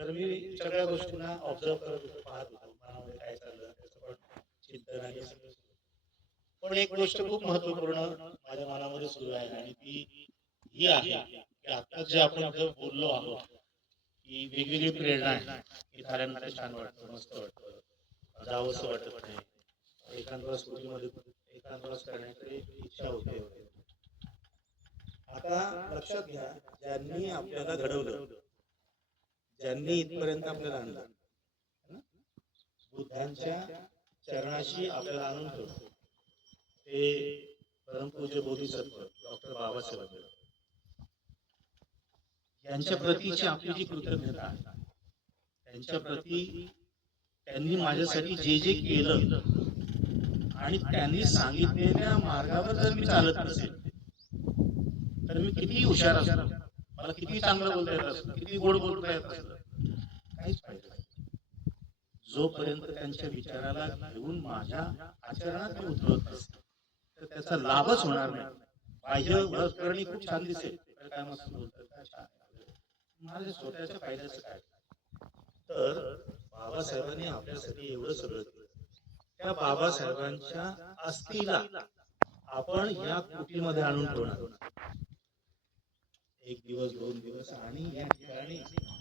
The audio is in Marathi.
तर मी सगळ्या गोष्टींना ऑब्झर्व्ह करत होतो, पाहत होतो. मनामध्ये काय चाललं त्याचं पण चिंतन आहे सगळं. पण एक गोष्ट खूप महत्त्वपूर्ण माझ्या मनामध्ये सुरू आहे आणि ती ही आहे, की आता जे आपण इथं बोललो आहोत, की वेगवेगळी प्रेरणा आहे. इथं आल्यानंतर छान वाटतं, मस्त वाटतं. जावंसं वाटत नाही. एकांतवास कुटीमध्ये एकांतवास करण्याची इच्छा होते वगैरे. आता लक्षात घ्या, ज्यांनी आपल्याला घडवलं, ज्यांनी इथपर्यंत आपल्याला आणलं, है ना? बुद्धांच्या चरणाशी आपल्याला आणून ठेवलं. ते परमपूज्य बोधिसत्व डॉक्टर बाबासाहेब आंबेडकर यांच्या प्रतीची आपली जी कृतज्ञता आहे, त्यांच्या प्रती त्यांनी माझ्यासाठी जे जे केलं आणि त्यांनी सांगितलेल्या मार्गावर जर मी चालत नसेल, तर मी किती हुशार असलो, मला किती चांगलं बोलता येत असलं, किती गोड बोलता येत असलं, काहीच फायदा नाही. जोपर्यंत त्यांच्या विचाराला घेऊन माझ्या आचरणात मी उतरवत नसेल, तर त्याचा लाभच होणार नाही. बाह्य वरकरणी खूप छान दिसेल, तर काय मस्त बोलतात, काय छान आहे. माझ्या स्वतःच्या फायद्याचं काय? तर बाबासाहेबांनी आपल्यासाठी एवढं सगळं केलं. त्या बाबासाहेबांच्या अस्थीला आपण या कुटीमध्ये आणून ठेवणार. एक दिवस, 2 दिवस आणि या ठिकाणी